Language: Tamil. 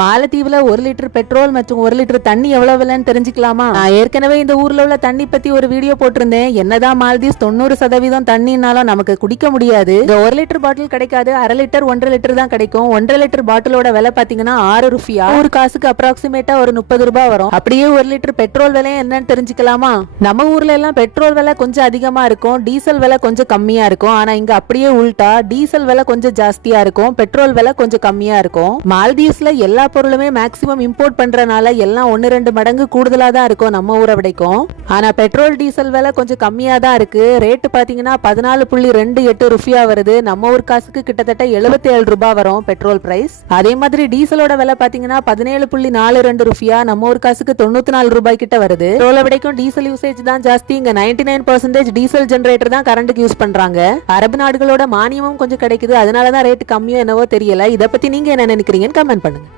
மாலத்தீவுல 1 லிட்டர் பெட்ரோல் மற்றும் 1 லிட்டர் தண்ணி எவ்வளவு விலைன்னு தெரிஞ்சுக்கலாமா? நான் ஏற்கனவே இந்த ஊர்ல உள்ள தண்ணி பத்தி ஒரு வீடியோ போட்டிருந்தேன். என்னதான் மால்தீவ்ஸ் 90% தண்ணினாலும் நமக்கு குடிக்க முடியாது. இங்க 1 லிட்டர் பாட்டில் கிடைக்காது. அரை லிட்டர் 1.5 லிட்டர் தான் கிடைக்கும். 1.5 லிட்டர் பாட்டிலோட விலை பாத்தீங்கன்னா 6 ரூபியா. ஒரு காசுக்கு அப்ராக்சிமேட்டா ஒரு 30 ரூபாய் வரும். அப்படியே 1 லிட்டர் பெட்ரோல் விலை என்னன்னு தெரிஞ்சுக்கலாமா? நம்ம ஊர்ல எல்லாம் பெட்ரோல் விலை கொஞ்சம் அதிகமா இருக்கும், டீசல் விலை கொஞ்சம் கம்மியா இருக்கும். ஆனா இங்க அப்படியே உள்டா, டீசல் விலை கொஞ்சம் ஜாஸ்தியா இருக்கும், பெட்ரோல் விலை கொஞ்சம் கம்மியா இருக்கும். மால்தீவ்ஸ்ல எல்லா பொருளுமே மேக்ஸிமம் இம்போர்ட் பண்றனால எல்லாம் 1-2 மடங்கு கூடுதலா தான் இருக்கும் நம்ம ஊரை விடைக்கும். ஆனா பெட்ரோல் டீசல் விலை கொஞ்சம் கம்மியா தான் இருக்கு. ரேட் பாத்தீங்கன்னா 14.28 ரூபியா வருது. நம்ம ஊர் காசுக்கு கிட்டத்தட்ட 77 ரூபாய் வரும் பெட்ரோல் பிரைஸ். அதே மாதிரி டீசலோட விலை பாத்தீங்கன்னா 17.42 ரூபியா, நம்ம ஊர் காசுக்கு 94 ரூபாய் கிட்ட வருது. பெட்ரோலை விடைக்கும் டீசல் யூசேஜ் தான் ஜாஸ்தி. இங்க 99% டீசல் ஜெனரேட்டர் தான் கரண்ட்டுக்கு யூஸ் பண்றாங்க. அரபு நாடுகளோட மானியமும் கொஞ்சம் கிடைக்குது, அதனாலதான் ரேட் கம்மியோ என்னவோ தெரியல. இதை பத்தி நீங்க என்ன நினைக்கிறீங்கன்னு கமெண்ட் பண்ணுங்க.